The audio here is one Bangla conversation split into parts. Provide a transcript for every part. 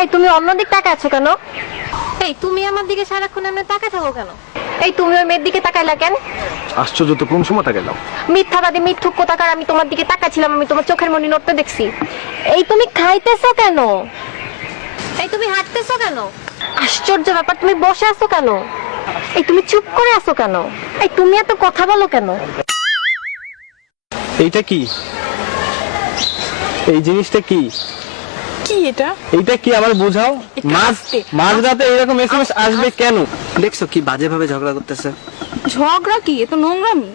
এই তুমি অন্যদিক তাকায় আছো কেন? এই তুমি আমার দিকে সারাক্ষণ এমনি তাকায় থাকো কেন? এই তুমি ওই মেয়ের দিকে তাকাইলা কেন? আশ্চর্য তো, কোন সময় তাকাইলাম? মিথ্যাবাদী মিথ্যুক কোথাকার, আমি তোমার দিকে তাকাচ্ছিলাম, আমি তোমার চোখের মনি নড়তে দেখছি। এই তুমি খাইতেছো কেন? এই তুমি হাঁটতেছো কেন? আশ্চর্য ব্যাপার, তুমি বসে আছো কেন? এই তুমি চুপ করে আছো কেন? এই তুমি এত কথা বলো কেন? এইটা কি? এই জিনিসটা কি? কি এটা? এইটা কি আমার বোঝাও। মাঝরাতে এরকম এসএমএস আসবে কেন? দেখছো কি বাজে ভাবে ঝগড়া করতেছে। ঝগড়া কি? এ তো নোংরামি।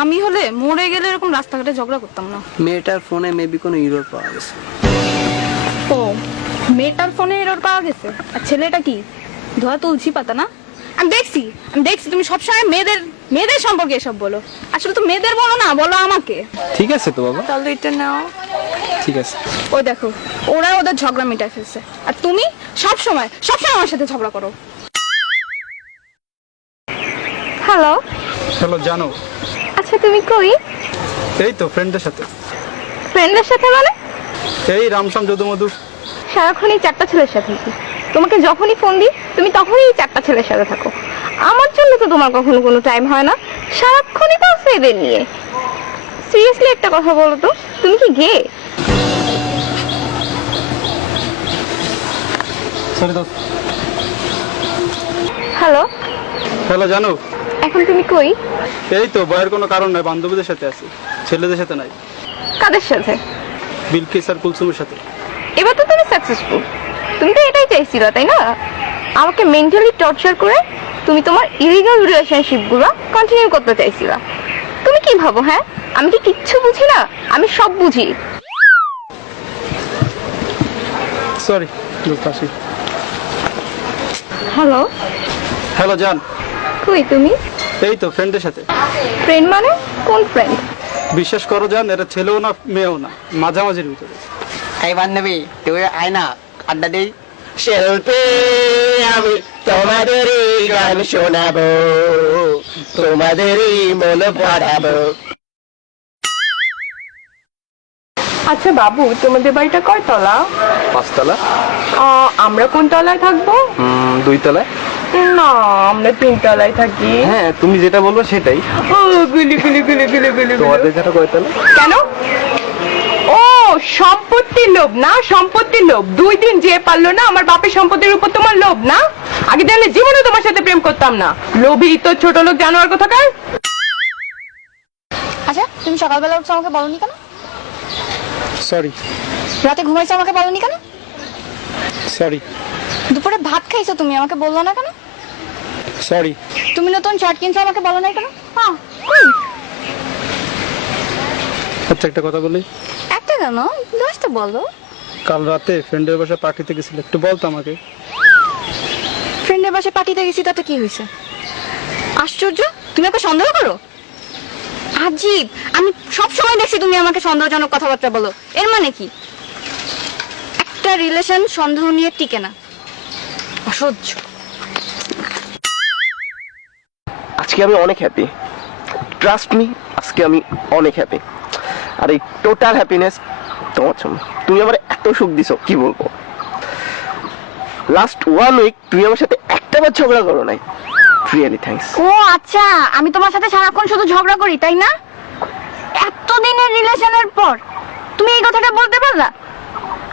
আমি হলে মরে গেলে এরকম রাস্তাঘাটে ঝগড়া করতাম না। মেয়েটার ফোনে মেবি কোনো ইরর পাওয়া গেছে। ও, মেয়েটার ফোনে এরর পাওয়া গেছে। আর ছেলেটা কি ধোয়া তুলছি পাতা না? আমি দেখছি তুমি সবসময় মেয়েদের সম্পর্কে এসব বলো। আসলে তো মেয়েদের বলো না, বলো আমাকে। ঠিক আছে তো বাবা, তাহলে এটা নাও। ঠিক আছে। ওই দেখো, ওরা ওদের ঝগড়া মিটাই ফেলছে, আর তুমি সবসময় আমার সাথে ঝগড়া করো। হ্যালো, হ্যালো জানো, আচ্ছা তুমি কই? এই তো ফ্রেন্ডদের সাথে। ফ্রেন্ডের সাথে মানে? এই রামসাম যদুমধু। সারাক্ষণ এই চারটা ছেলের সাথে থাকি। তোমাকে যখনই ফোন দিই তুমি তখনই এই চারটা ছেলের সাথে থাকো। আমার জন্য তো তোমার কখনো কোনো টাইম হয় না, সারাক্ষণই তো আছে এদের নিয়ে। সিরিয়াসলি একটা কথা বলো তো, তুমি কি গে? সরি দোস্ত। হ্যালো, হ্যালো জানো, এখন তুমি কই? এই তো বয়ের কোনো কারণ নাই, বান্ধবীদের সাথে আছি, ছেলেদের সাথে নাই। কাদের সাথে? বিলকিস আর কুলসুমের সাথে। এবার তো তুমি সাকসেসফুল। তুমি তো এটাই চাইছিলা তাই না? আমাকে মেন্টালি টর্চার করে তুমি তোমার ইলিগাল রিলেশনশিপ গুলো কন্টিনিউ করতে চাইছিলা। তুমি কি ভাবো? হ্যাঁ, আমি কি কিচ্ছু বুঝি না? আমি সব বুঝি। সরি আসি। হ্যালো, হ্যালো জান, কই তুমি? এই তো ফ্রেন্ডদের সাথে। ফ্রেন্ড মানে কোন ফ্রেন্ড? বিশ্বাস করো জান, এরা ছেলেও না মেয়েও না, মাঝামাঝির ভিতরে। এই বান্ধবী তুই আয় না, আড্ডা দেই। শিল্পী আমি তোমাদেরই গান শোনাবো, তোমাদেরই মন পড়াবো। আচ্ছা বাবু, তোমাদের বাড়িটা কয় তলা? 5 তলা। আমরা কোন তলায় থাকবো? 2 তলায়। না, আমরা 3 তলায় থাকি। হ্যাঁ, তুমি যেটা বলবো সেটাই। ও গুলি গুলি গুলি গুলি গুলি। তোমাদের যেটা কয় তলা? কেন? ও সম্পত্তির লোভ না, সম্পত্তির লোভ। 2 দিন যে পারলো না আমার বাপের সম্পত্তির উপর তোমার লোভ না? আগে জানলে জীবনে তোমার সাথে প্রেম করতাম না। লোভী তো ছোট লোক জানোয়ার কোথাকার। আচ্ছা, তুমি সকালবেলা উঠছো আমাকে বলনি কেন? সরি। রাতে ঘুমাইছো আমাকে বলনি কেন? সরি। দুপুরে ভাত খাইছো তুমি আমাকে বললো না কেন? সরি। তুমি নতুন শার্ট কিনছো আমাকে বলো না কেন? আচ্ছা একটা কথা বলি। একটা কেন, 10টা বলো। কাল রাতে ফ্রেন্ডের বাসায় পার্টিতে গেছিল, একটু বলতো আমাকে। ফ্রেন্ডের বাসায় পার্টিতে গেছি, তাতে কি হয়েছে? আশ্চর্য, তুমি আমাকে সন্দেহ করো? আজীব, আমি সব সময় দেখছি তুমি আমাকে সন্দেহজনক কথাবার্তা বলো। এর মানে কি? একটা রিলেশন সন্দেহ নিয়ে টিকে না। অসহ্য। আজকে আমি অনেক হ্যাপি, ট্রাস্ট মি, আজকে আমি অনেক হ্যাপি। আর এই টোটাল হ্যাপিনেস তোমার জন্য। তুমি আমার এত সুখ দিছো কি বলবো। লাস্ট 1 উইক তুমি আমার সাথে একটাবার ঝগড়া করো নাই। Really thanks. ও আচ্ছা, আমি তোমার সাথে সারাক্ষণ শুধু ঝগড়া করি তাই না? এতদিনের রিলেশনের পর তুমি এই কথাটা বলতে পারলা?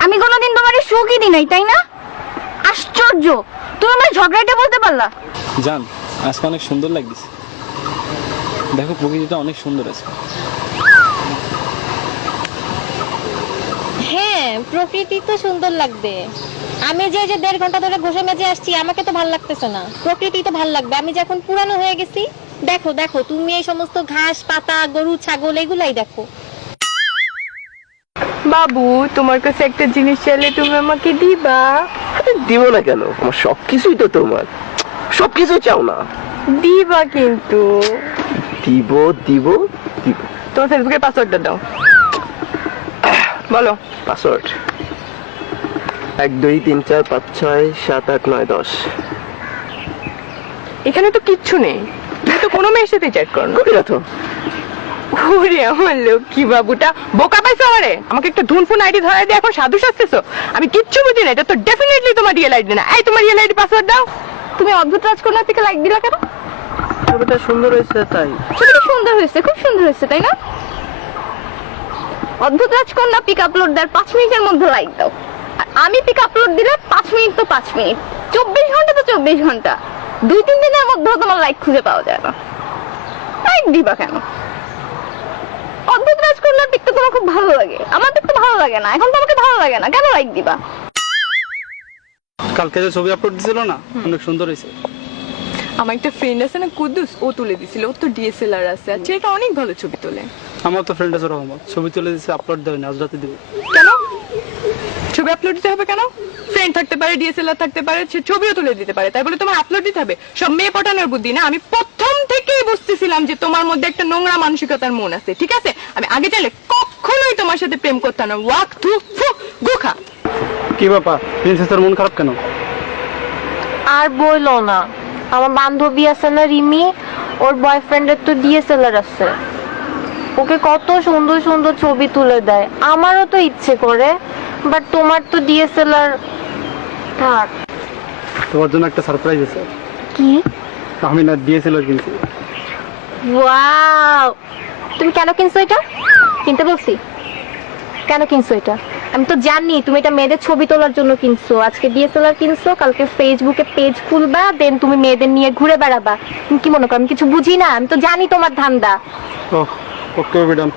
আমি কোনোদিন তোমার সুখই দিই নাই তাই না? আশ্চর্য, তুমি আমার ঝগড়াটা বলতে পারলা? জান, আজকে অনেক সুন্দর লাগছে। দেখো প্রকৃতিটা অনেক সুন্দর আছে। হ্যাঁ, প্রকৃতি তো সুন্দর লাগবে। আমি যে 1.5 ঘন্টা ধরে ঘষে মেজে আসছি, আমাকে তো ভালো লাগতেছে না। প্রকৃতি তো ভালো লাগবে। আমি যখন পুরানো হয়ে গেছি, দেখো দেখো তুমি এই সমস্ত ঘাস পাতা গরু ছাগল এগুলাই দেখো। বাবু, তোমার কাছে একটা জিনিস চাইলে তুমি আমাকে দিবা? দিব না কেন, আমার সবকিছুই তো তোমার। সবকিছু চাও না? দিবা কিন্তু। দিব দিব দিব। তোমার ফেসবুকের পাসওয়ার্ডটা দাও। বলো। পাসওয়ার্ড 1 2 3 4 5 6 7 8 9 10। এখানে তো কিচ্ছু নেই। তুমি তো কোনো মেয়ের সাথে চ্যাট করো না। কবি না তো। ওরে আমার লক্ষ্মী বাবুটা, বোকা পাইছো আমারে? আমাকে একটা ধুন ফোন আইডি ধরাই দিয়ে এখন সাধু সাজতেছো? আমি কিচ্ছু বুঝি না, এটা তো ডেফিনেটলি তোমার রিয়েল আইডি না। এই তোমার রিয়েল আইডি পাসওয়ার্ড দাও। তুমি অদ্ভুত রাজকন্যার থেকে লাইক দিলা কেন? ছবিটা সুন্দর হয়েছে তাই। ছবিটা সুন্দর হয়েছে, খুব সুন্দর হয়েছে, তাই না? অদ্ভুত রাজকন্যা পিক আপলোড দেওয়ার 5 মিনিটের মধ্যে লাইক দাও, আর আমি পিক আপলোড দিলে 5 মিনিট তো 5 মিনিট, 24 ঘন্টা তো 24 ঘন্টা, 2-3 দিনের মধ্যেও তোমার লাইক খুঁজে পাওয়া যায় না। লাইক দিবা কেন? অদ্ভুত রাজকন্যার পিকটা তোমার খুব ভালো লাগে, আমার পিক তো ভালো লাগে না, এখন তোমাকে ভালো লাগে না, কেন লাইক দিবা? কালকে যে ছবি আপলোড দিছিল না, অনেক সুন্দর হয়েছে। আমার একটা ফ্রেন্ড আছে না, কুদ্দুস, ও তুলে দিছিল। ওর তো ডিএসএলআর আছে, আর এটা অনেক ভালো ছবি তোলে। আমার তো ফ্রেন্ড আছে রহমত, ছবি তুলে দিচ্ছে, আপলোড দেবে না, আজ রাতে দিবে। কেন ছবি আপলোড দিতে হবে? কেন? ফ্রেন্ড থাকতে পারে, ডিএসএলআর থাকতে পারে, সে ছবিও তুলে দিতে পারে, তাই বলে তোমার আপলোড দিতে হবে? সব মেয়ে পটানোর বুদ্ধি না। আমি প্রথম থেকেই বুঝতেছিলাম যে তোমার মধ্যে একটা নোংরা মানসিকতার মন আছে, ঠিক আছে? আমি আগে চাইলে কখনোই তোমার সাথে প্রেম করতাম না। ওয়াক থু ফু গোখা। কি ব্যাপার, প্রিন্সেসের মন খারাপ কেন? আর বইলো না, আমার বান্ধবী আছে না রিমি, ওর বয়ফ্রেন্ডের তো ডিএসএলআর আছে, ওকে কত সুন্দর সুন্দর ছবি তুলে দেয়। আমারও তো ইচ্ছে করে, বাট তোমার তো ডিএসএলআর থাক। তোমার জন্য একটা সারপ্রাইজ আছে। কি? আমি না ডিএসএলআর কিনছি। ওয়াও, তুমি কেন কিনছো এটা? কিনতে বলছি? কেন কিনছো এটা? আমি তো জানি তুমি এটা মেয়েদের ছবি তোলার জন্য কিনছো। আজকে ডিএসএলআর কিনছো, কালকে ফেসবুকে পেজ খুলবা, দেন তুমি মেয়েদের নিয়ে ঘুরে বেড়াবা। তুমি কি মনে করো আমি কিছু বুঝি না? আমি তো জানি তোমার ধান্দা। ওহ, ওকে, ডান।